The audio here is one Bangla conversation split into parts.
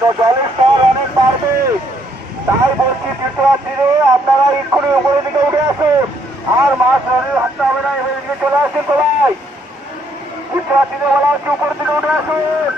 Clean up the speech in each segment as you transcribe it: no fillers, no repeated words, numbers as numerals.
জলের স্তর অনেক বাড়বে, তাই বলছি তীর্থযাত্রীরা আপনারা এক্ষুনি উপরের দিকে উঠে আসুন, আর মাছ নদীর হাঁটতে হবে না, এবার দিকে চলে আসুন সবাই। তীর্থযাত্রীদের বলা হচ্ছে উপরের দিকে উঠে আসুন।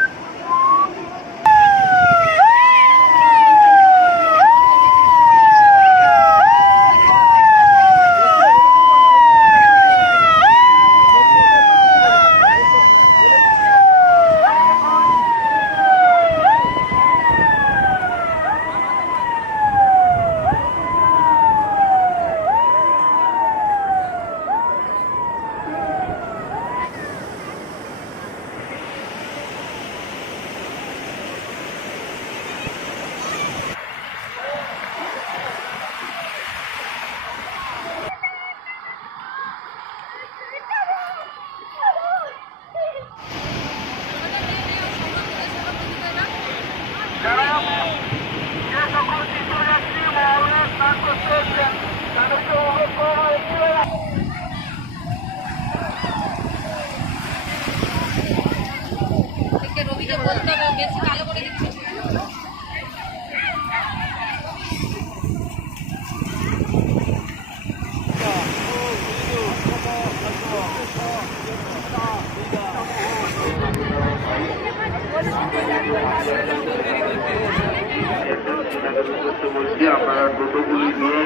আপনারা টোটোগুলি নিয়ে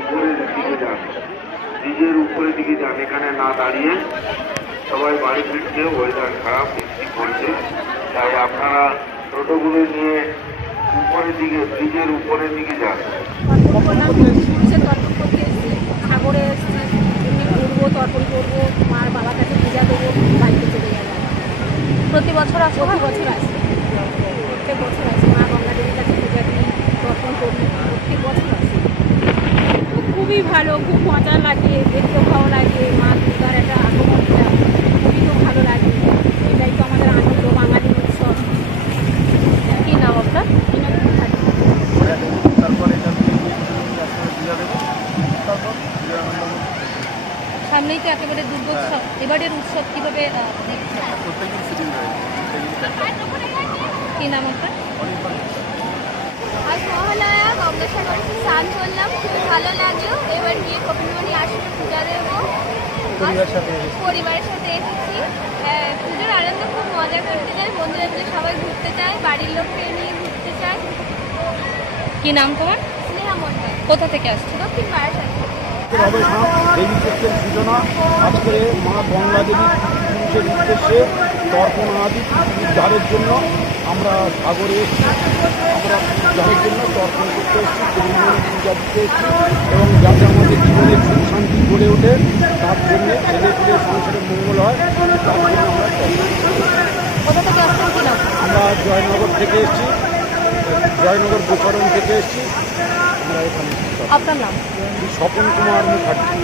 উপরের দিকে যান, ব্রিজের উপরের দিকে যান, এখানে না দাঁড়িয়ে। সবাই বাড়ি ফিরছে, ওয়েদার খারাপ, বৃষ্টি পড়ছে, তাই আপনারা টোটোগুলি নিয়ে উপরের দিকে, ব্রিজের উপরের দিকে যান। সাগরে এসছি, ঘুরবো, তর্পণ করবো, মার বাবার কাছে পূজা দেবো, বাড়িতে চলে যাবো। প্রতি বছর আসে, প্রতি বছর আসে, প্রত্যেক বছর আসে। মা গঙ্গা দেবীর কাছে পূজা দিই, তর্পণ করি, প্রত্যেক বছর আসে। খুবই ভালো, খুব মজা লাগে, দেখতেও ভালো লাগে। মা দুর্গার একটা আগমনটা খুবই তো ভালো লাগে। এটাই তো আমাদের আনন্দ, বাঙালি উৎসব। কী নাম আপনার? সামনেই তো একেবারে দুর্গোৎসব, এবারের উৎসব কীভাবে দেখছেন? কী নাম আপনার? আজ মহালয়া গঙ্গাসাগরে স্নান করলাম, খুবই ভালো লাগলো। এবার গিয়ে কপিলমণি আশ্রমে পূজা দেবো, পরিবারের সাথে এসেছি। পুজোর আনন্দ, খুব মজা করতে চাই, বন্ধুরা মিলে সবাই ঘুরতে চায়, বাড়ির লোককে নিয়ে ঘুরতে চায়। কী নাম তোমার? স্নেহা মন্ডল, কোথা থেকে আসছে? দক্ষিণ বারাসাত। দেবী চক্রের সূচনা আজকে মা গঙ্গা দেবী পুরুষের উদ্দেশ্যে তর্পণ আদি উদ্ধারের জন্য আমরা সাগরে এসেছি। আমরা উদ্ধারের জন্য তর্পণ করতে এসেছি, পরিমাণে পূজা দিতে এসেছি, এবং যাতে আমাদের জীবনে সুখ শান্তি গড়ে ওঠে, তার জন্যে ছেলে পেলে সংসারের মঙ্গল হয়, তার জন্য আমরা কোথা থেকে আসছেন? কী নাম? আমরা জয়নগর থেকে এসেছি, জয়নগর গোচরণ থেকে এসেছি। আমরা এখানে আপনার নাম? স্বপন কুমার মুখার্জি।